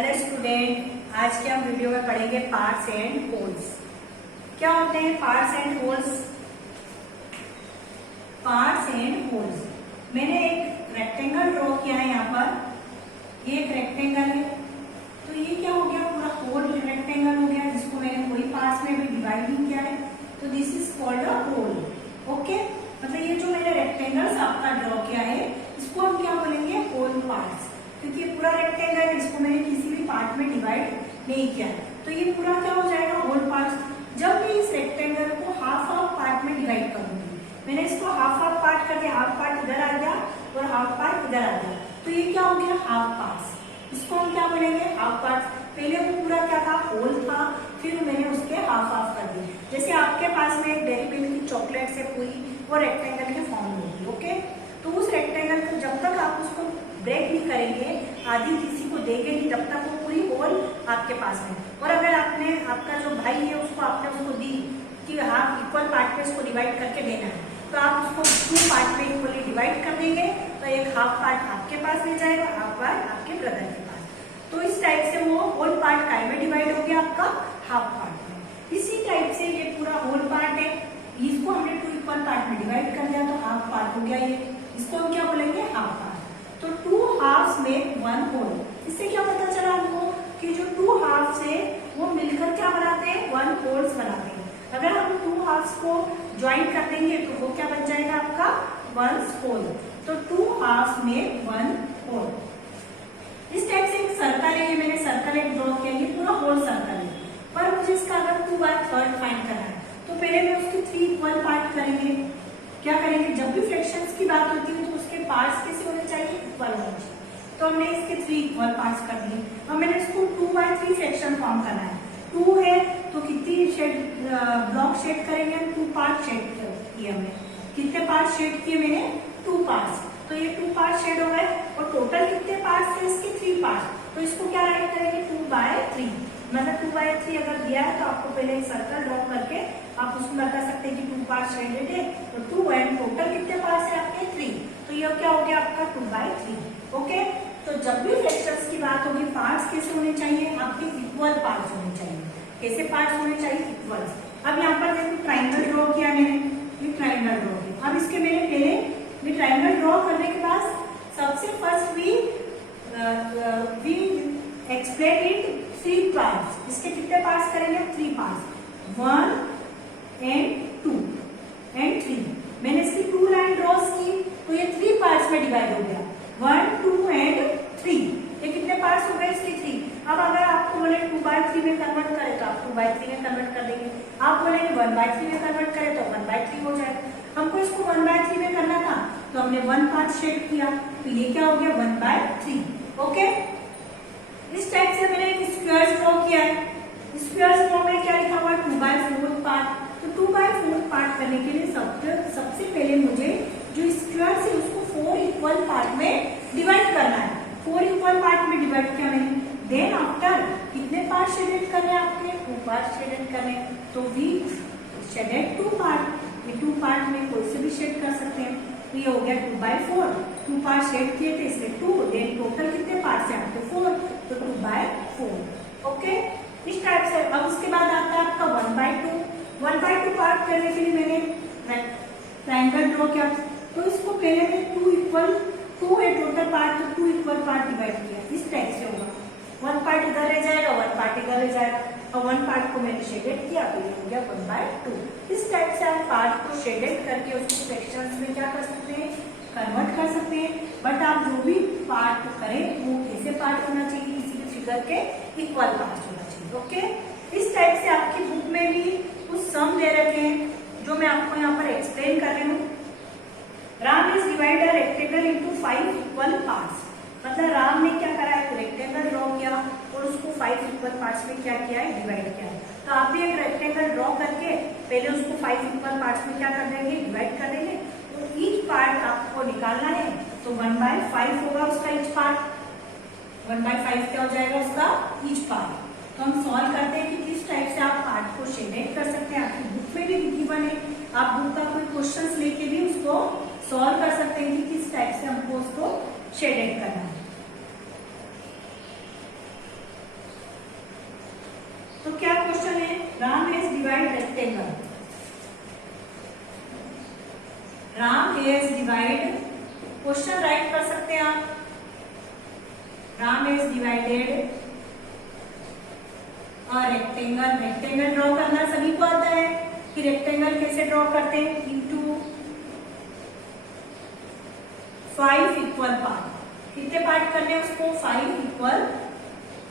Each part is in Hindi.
हेलो स्टूडेंट, आज के हम वीडियो में पढ़ेंगे पार्ट्स एंड होल्स। क्या होते हैं parts and holes? Parts and holes, मैंने एक रेक्टेंगल ड्रॉ किया है यहाँ पर। ये एक रेक्टेंगल है, तो ये क्या हो गया, पूरा होल रेक्टेंगल हो गया जिसको मैंने कोई पार्ट्स में भी डिवाइड नहीं किया है, तो this is called a hole. Okay, मतलब ये जो मैंने रेक्टेंगल्स आपका ड्रॉ किया है इसको हम क्या बोलेंगे, होल पार्ट्स, क्योंकि पूरा रेक्टेंगल है, इसको मैंने किसी भी पार्ट में डिवाइड नहीं किया, तो ये पूरा क्या हो जाएगा, होल पार्ट्स। जब मैं इस रेक्टेंगल को हाफ हाफ पार्ट में डिवाइड करूंगी, मैंने इसको हाफ हाफ पार्ट कर दिया, हाफ पार्ट इधर आ गया और हाफ पार्ट इधर आ गया, तो ये क्या हो गया, हाफ पार्ट्स। इसको हम क्या बोलेंगे, हाफ पार्ट्स। पहले वो पूरा क्या था, होल था, फिर मैंने उसके हाफ हाफ कर दिए। जैसे आपके पास में एक डेयरी मिल्क की चॉकलेट से पूरी वो रेक्टेंगल के फॉर्म में होगी। ओके, तो उस रेक्टेंगल को जब तक आप उसको ब्रेक नहीं करेंगे, आधी किसी को देंगे नहीं, तब तक वो पूरी होल आपके पास है। और अगर आपने, आपका जो भाई है उसको आपने उसको दी कि हाफ इक्वल पार्ट में इसको डिवाइड करके देना है, तो आप उसको 2 पार्ट में इक्वली डिवाइड कर देंगे, तो एक हाफ पार्ट आपके पास ले जाएगा, हाफ पार्ट आपके ब्रदर के पास। तो इस टाइप से वो होल पार्ट काय में डिवाइड हो गया, आपका हाफ पार्ट में। इसी टाइप से ये पूरा होल पार्ट है, इसको हमने 2 इक्वल पार्ट में डिवाइड कर दिया, तो हाफ पार्ट हो गया ये। इसको हम क्या बोलेंगे, हाफ पार्ट। तो 2 हाफ्स में 1 होल। इससे क्या पता चला हमको कि जो 2 हाफ्स है वो मिलकर क्या बनाते हैं, 1 होल्स बनाते हैं। अगर हम 2 हाफ्स को ज्वाइन कर देंगे तो वो क्या बन जाएगा, आपका 1 होल। तो 2 हाफ्स में 1 होल। इस टाइप से एक सर्कल है, ये मैंने सर्कल एक ड्रॉ किया, ये पूरा होल सर्कल है, पर मुझे इसका अगर 2/3 फाइंड करना है, तो पहले मैं उसके 3 इक्वल पार्ट करेंगे। क्या करेंगे, जब भी फ्रैक्शंस की बात होती है तो उसके पार्ट्स कैसे होने चाहिए, इक्वल होने चाहिए। तो हमने इसके 3 इक्वल पार्ट्स कर दिए। अब मैंने इसको 2/3 फ्रैक्शन फॉर्म करना है। 2 है तो कितनी शेड ब्लॉक शेड करेंगे, 2 पार्ट शेड किए हमने। कितने पार्ट शेड किए मैंने, 2 पार्ट्स। तो ये 2 पार्ट शेड हो गए, और टोटल कितने पार्ट्स थे इसके, 3 पार्ट्स। तो इसको क्या राइट करेंगे, 2/3। मतलब 2/3 अगर दिया है तो आपको पहले एक सर्कल ड्रॉ करके आप उसमें बता सकते हैं कि 2 पार्ट शेडेड है, तो 2 एंड टोटल कितने पार्ट्स है आपके, 3। तो ये क्या हो गया आपका 2/3। ओके, तो जब भी फ्रैक्शंस की बात होगी, पार्ट्स कैसे होने चाहिए, आपके इक्वल पार्ट्स होने चाहिए। कैसे पार्ट्स होने चाहिए, इक्वल। अब यहाँ पर देखो ट्राइंगल ड्रॉ किया मैंने, ये ट्राइंगल ड्रॉ किया। अब इसके मैंने पहले ये ट्राइंगल ड्रॉ करने के बाद सबसे first we explain it 3 parts. इसके कितने पार्ट्स करेंगे, 3 पार्ट्स, 1 एंड 2 एंड 3। मैंने इसकी 2 लाइन ड्रॉस की, तो ये 3 पार्ट्स में डिवाइड हो गया, 1, 2 एंड 3। ये कितने पार्ट्स हो गए इसके, 3। अब अगर आपको बोले 2/3 में कन्वर्ट करें तो आप 2/3 में कन्वर्ट कर देंगे। आप बोलेंगे 1/3 में कन्वर्ट करें तो 1/3 हो जाएगा। हमको इसको 1/3 में करना था, तो हमने 1 पार्ट शेड किया, तो ये क्या हो गया, 1/3। ओके, इस टाइप से मैंने एक स्क्वायर ड्रॉ किया है। स्क्वायर ड्रॉ में क्या लिखा हुआ है, 2/4 पार्ट। तो 2/4 पार्ट करने के लिए सबसे पहले मुझे जो स्क्वायर से उसको 4 इक्वल पार्ट में डिवाइड करना है। 4 इक्वल पार्ट में डिवाइड किया मैंने। देन आफ्टर कितने पार्ट शेडेड करने हैं आपके, 2 पार्ट शेडेड करने, तो वी शेडेड 2 पार्ट। ये 2 पार्ट में कोई से भी शेड कर सकते हैं, तो ये हो गया 2/4। 2 पार्ट शेड किए थे इसलिए 2, देन टोटल कितने पार्ट है आपके, 4, तो 2/4। ओके, इस टाइप से। अब उसके बाद आता है आपका 1/2। 1/2 पार्ट करने के लिए मैंने ट्राइंगल ड्रॉ किया, तो इसको पहले मैं 2 है टोटल पार्ट, तो 2 इक्वल पार्ट डिवाइड किया। इस टाइप से होगा, 1 पार्ट इधर रह जाएगा, 1 पार्ट इधर रह जाएगा, और 1 पार्ट को मैंने शेडेड किया, तो ये हो गया 1/2। इस टाइप से आप पार्ट को शेडेड करके उसको फ्रैक्शंस में क्या कर सकते हैं, कन्वर्ट कर सकते हैं। बट आप जो भी पार्ट करें वो कैसे पार्ट होना चाहिए, किसी भी फिगर के इक्वल पार्ट होना चाहिए। ओके, इस टाइप से आपकी बुक में भी कुछ सम दे रखे हैं जो मैं आपको यहाँ पर एक्सप्लेन कर रही हूँ। Ram is divide a rectangle into 5 equal parts. मतलब राम ने क्या करा है, रेक्टेंगल ड्रॉ किया और उसको 5 इक्वल पार्ट्स में क्या किया है, डिवाइड किया है। तो आप भी एक रेक्टेंगल ड्रॉ करके पहले उसको 5 इक्वल पार्ट्स में क्या कर देंगे, डिवाइड कर देंगे। तो ईच पार्ट आपको निकालना है, तो 1/5 होगा उसका ईच पार्ट। 1/5 क्या हो जाएगा उसका ईच पार्ट। तो हम सॉल्व करते हैं कि किस टाइप से आप पार्ट को शेडेड कर सकते हैं। आपकी बुक में भी गिवन है, आप बुक का कोई क्वेश्चंस लेके भी उसको सॉल्व कर सकते हैं कि किस टाइप से हमको उसको शेडेड करना है। Ram has divide, question right कर सकते हैं आप। Ram has divided rectangle, rectangle draw करना सभी को आता है कि रेक्टेंगल कैसे ड्रॉ करते हैं, इनटू 5 इक्वल पार्ट। कितने पार्ट करने हैं उसको, 5 इक्वल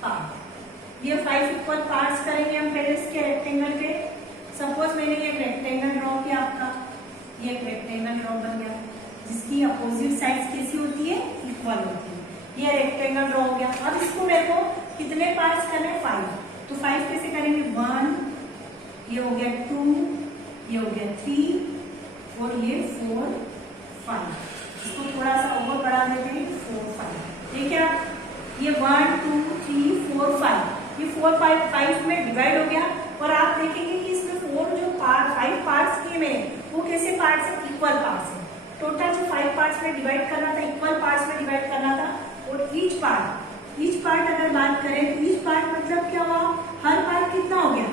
पार्ट। ये 5 इक्वल पार्ट्स करेंगे हम पहले इसके रेक्टेंगल के। सपोज मैंने ये रेक्टेंगल ड्रॉ किया आपका, ये एक रेक्टेंगल ड्रॉ बन गया जिसकी अपोजिट साइड्स कैसी होती है, इक्वल होती है। ये रेक्टेंगल ड्रॉ हो गया। अब इसको मेरे को कितने पार्ट्स करने हैं, 5। तो 5 कैसे करेंगे, 1, ये हो गया 2, ये हो गया 3 और ये 4, 5। इसको थोड़ा सा ऊपर बढ़ा देते हैं, 4, 5। ठीक है, ये 1, 2, 3, 4, 5, ये 4, 5 में डिवाइड हो गया। और आप देखेंगे कि इसमें 4 जो 5 पार्ट्स किए मैंने, वो कैसे पार्ट्स है, इक्वल पार्ट्स है। टोटल जो 5 पार्ट्स में डिवाइड करना था, इक्वल पार्ट्स में डिवाइड करना था। और ईच पार्ट अगर बात करें तो ईच पार्ट मतलब क्या हुआ, हर पार्ट कितना हो गया,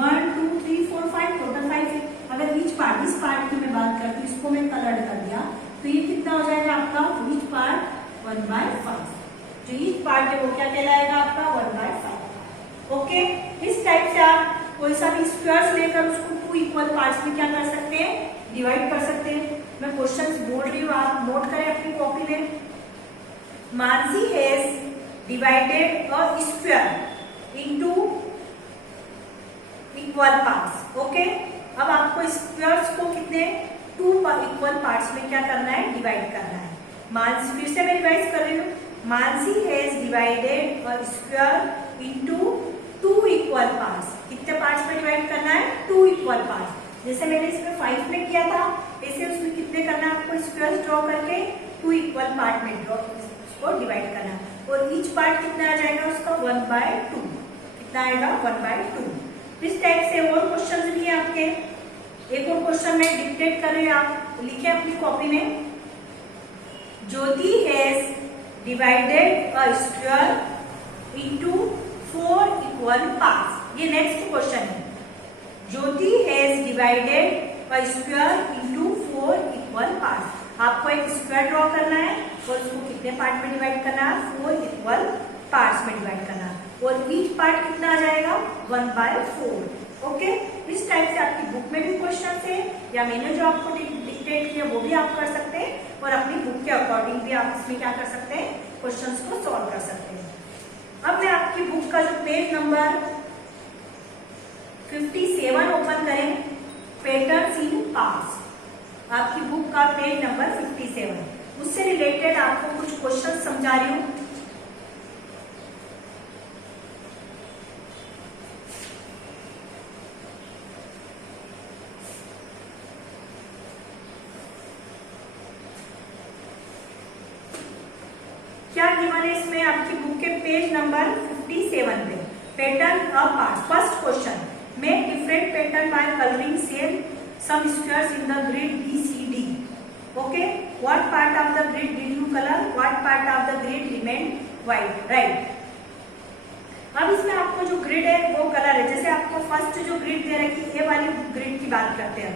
1, 2, 3, 4, 5, टोटल 5 है। अगर ईच पार्ट, इस पार्ट की मैं बात करती हूँ, इसको मैं कलर कर दिया तो ये कितना हो जाएगा आपका, ईच पार्ट 1/5। जो ईच पार्ट है वो क्या कहलाएगा आपका, 1/5। ओके, इस टाइप से आप कोई सा भी स्क्वायर्स लेकर उसको 2 इक्वल पार्ट्स में क्या कर सकते हैं, डिवाइड कर सकते हैं। मैं क्वेश्चंस बोल रही हूँ, आप नोट करें अपनी कॉपी में। Mansi has divided a square into equal parts. Okay, अब आपको स्क्वायर्स को कितने 2 इक्वल पार्ट्स में क्या करना है, डिवाइड करना है। मानसी, फिर से मैं रिवाइज कर रही हूँ, Mansi has divided a square into 2 equal parts. कितने पार्ट्स में डिवाइड करना है, 2 इक्वल पार्ट्स। जैसे मैंने इसमें 5 में किया था, ऐसे उसमें कितने करना है आपको, स्क्वायर्स ड्रॉ करके 2 इक्वल पार्ट में उसको डिवाइड करना। और ईच पार्ट कितना आ जाएगा उसका, 1/2। कितना आएगा, 1/2। इस टाइप से और क्वेश्चन भी है आपके। एक और क्वेश्चन मैं डिक्टेट कर रही हूँ, आप लिखे अपनी कॉपी में। Jyoti has divided a square into 4 equal parts. ये नेक्स्ट क्वेश्चन है। Jyoti has divided a square into 4 equal parts. आपको एक स्क्वायर ड्रॉ करना है और उसको कितने पार्ट में डिवाइड करना है, 4 इक्वल पार्ट्स में डिवाइड करना है। और ईच पार्ट कितना आ जाएगा, 1/4। ओके, इस टाइप से आपकी बुक में भी क्वेश्चन है या मैंने जो आपको डिक्टेट किया वो भी आप कर सकते हैं। और अपनी बुक के अकॉर्डिंग भी आप इसमें क्या कर सकते हैं, क्वेश्चंस को सॉल्व कर सकते हैं। अब मैं आपकी बुक का जो पेज नंबर 57 ओपन करें, पैटर्न्स इन पार्ट्स। आपकी बुक का पेज नंबर 57, उससे रिलेटेड आपको कुछ क्वेश्चन समझा रही हूँ। क्या गिवन है इसमें आपकी बुक के पेज नंबर 57 पे, pattern of parts. First question, make different pattern by colouring same some squares in the grid BCD। Okay, what part of the grid did you colour, what part of the grid remain white, right. अब इसमें आपको जो ग्रिड है वो कलर है। जैसे आपको फर्स्ट जो ग्रिड दे रखी है, ए वाली ग्रिड की बात करते हैं,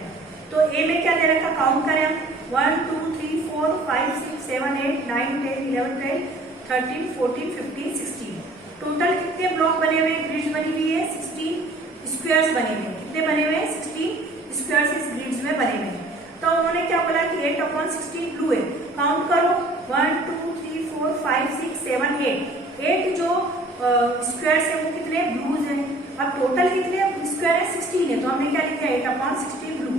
तो ए में क्या दे रखा, काउंट करें हम, 1 2 3 4 5 6 7 8 9 10 11 12 13 14 15 16। टोटल कितने ब्लॉक बने हुए, ग्रिड्स बनी हुई है 16 स्क्वायर्स बने हुए हैं। कितने बने हुए हैं, 16 स्क्वायर्स इस ग्रिड्स में बने हुए हैं। तो उन्होंने क्या बोला कि 8/16 ब्लू है। काउंट करो, 1 2 3 4 5 6 7 8 जो स्क्वायर्स है वो कितने ब्लूज हैं। अब टोटल कितने स्क्वायर है, 16 है, तो हमने क्या लिखा, 8/16 ब्लू।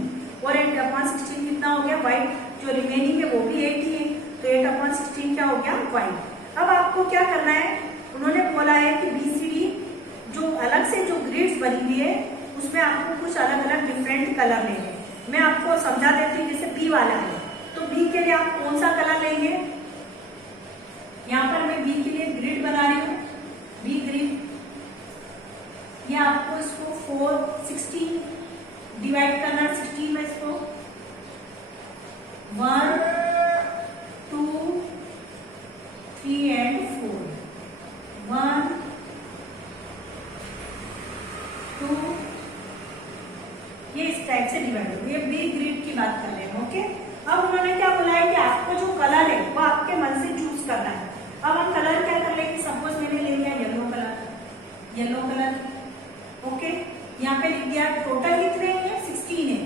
और 8/16 कितना हो गया, व्हाइट। जो रिमेनिंग है वो भी 8 ही है, तो 8/16 क्या हो गया, व्हाइट। अब आपको क्या करना है, उन्होंने बोला है कि BCD जो अलग से जो ग्रिड्स बनी हुई है उसमें आपको कुछ अलग अलग डिफरेंट कलर लेने हैं। मैं आपको समझा देती हूँ। जैसे बी वाला है, तो बी के लिए आप कौन सा कलर लेंगे, यहाँ पर मैं बी के लिए ग्रिड बना रही हूँ, बी ग्रिड। ये आपको इसको 16 डिवाइड करना, 16 में इसको 1 2 3 एंड 4, 1 2, ये इस टाइप से डिवाइड हो। ये बी ग्रिड की बात कर रहे हैं। ओके, अब येलो कलर। ओके, यहाँ पे लिख दिया टोटल कितने हैं, 16 है,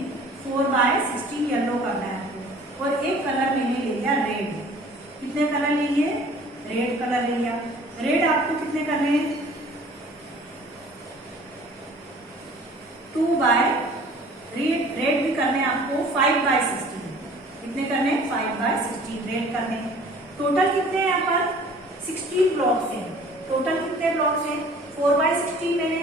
4/16 येलो करना है आपको। और एक कलर मैंने ले लिया रेड। कितने कलर ले लिए, रेड कलर ले लिया। रेड आपको कितने करने हैं, 2/रेड भी करने हैं आपको 5/16। कितने करने हैं, 5/16 रेड करने हैं। टोटल कितने हैं यहाँ पर, 16 ब्लॉक्स हैं। टोटल कितने ब्लॉक्स हैं, 4/16 मैंने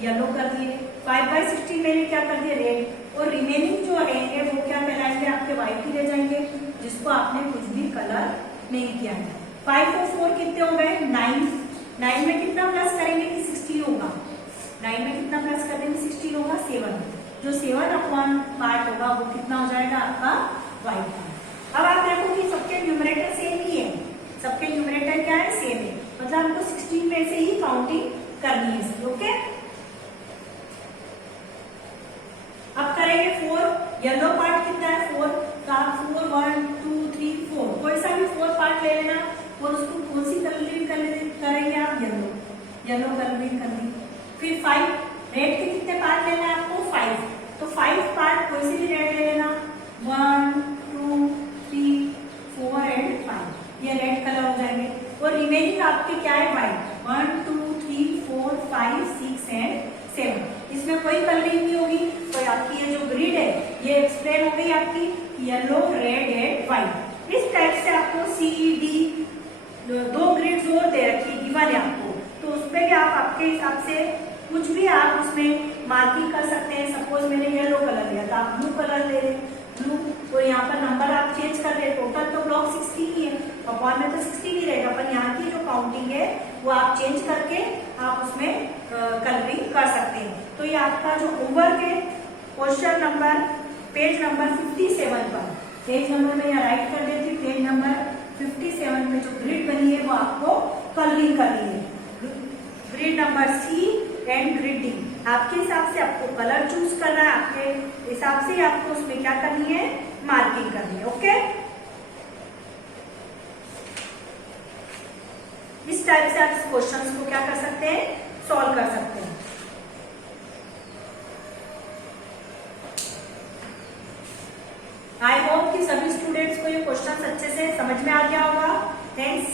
येलो कर दिए, 5/16 मैंने क्या कर दिया, रेड। और रिमेनिंग जो रहेंगे वो क्या कहलाएंगे, आपके व्हाइट ही रह जाएंगे, जिसको आपने कुछ भी कलर नहीं किया है। 5 और 4 कितने हो गए, 9। 9 में कितना प्लस करेंगे कि 16 होगा, 9 में कितना प्लस कर देंगे, 16 होगा, 7। जो 7 पार्ट होगा वो कितना हो जाएगा आपका व्हाइट पार्ट। अब आप देखो कि सबके न्यूमरेटर सेम ही है, सबके न्यूमरेटर क्या है, सेम है, मतलब हमको 16 में से ही काउंटिंग करनी है इसकी। ओके, अब करेंगे 4। येलो पार्ट कितना है, 4 का 4 1 2 3 4, कोई सा भी 4 पार्ट ले लेना और उसको कौन सी कलरिंग करेंगे आप, येलो कलरिंग कर दी। फिर 5, रेड के कितने पार्ट लेना है आपको, 5, तो 5 पार्ट कोई सी भी रेड ले लेना, 1 2 3 4 एंड 5, ये रेड कलर हो जाएंगे। और रिमेनिंग आपके क्या है, व्हाइट, 1 2 3 4 5 6 एंड 7। इसमें कोई कलरिंग नहीं होगी, तो आपकी ये जो ग्रिड है ये एक्सप्लेन हो गई आपकी, येलो रेड एंड व्हाइट। इस टाइप से आपको सी डी 2 ग्रिड्स और दे रखी गिवन है आपको, तो उसमें भी आप आपके हिसाब से कुछ भी आप उसमें मार्किंग कर सकते हैं। सपोज मैंने येलो कलर लिया था, आप ब्लू कलर ले लें, ब्लू, तो यहाँ पर नंबर आप चेंज कर ले। टोटल तो ब्लॉक 16 ही है, अपॉन में तो 16 ही रहेगा, पर यहाँ की जो काउंटिंग है वो आप चेंज करके आप उसमें कलरिंग कर सकते हैं। तो ये आपका जो होमवर्क है, क्वेश्चन नंबर पेज नंबर 57 पर, पेज नंबर में यहाँ राइट कर देती, पेज नंबर 57 में जो ग्रिड बनी है वो आपको कलरिंग करनी है। Grid number C and grid D, आपके हिसाब से आपको कलर चूज करना है, आपके हिसाब से आपको उसमें क्या करनी है, मार्किंग करनी है। ओके, इस टाइप से आप इस क्वेश्चन को क्या कर सकते हैं, सॉल्व कर सकते हैं। आई होप कि सभी स्टूडेंट्स को ये क्वेश्चन अच्छे से समझ में आ गया होगा। थैंक्स।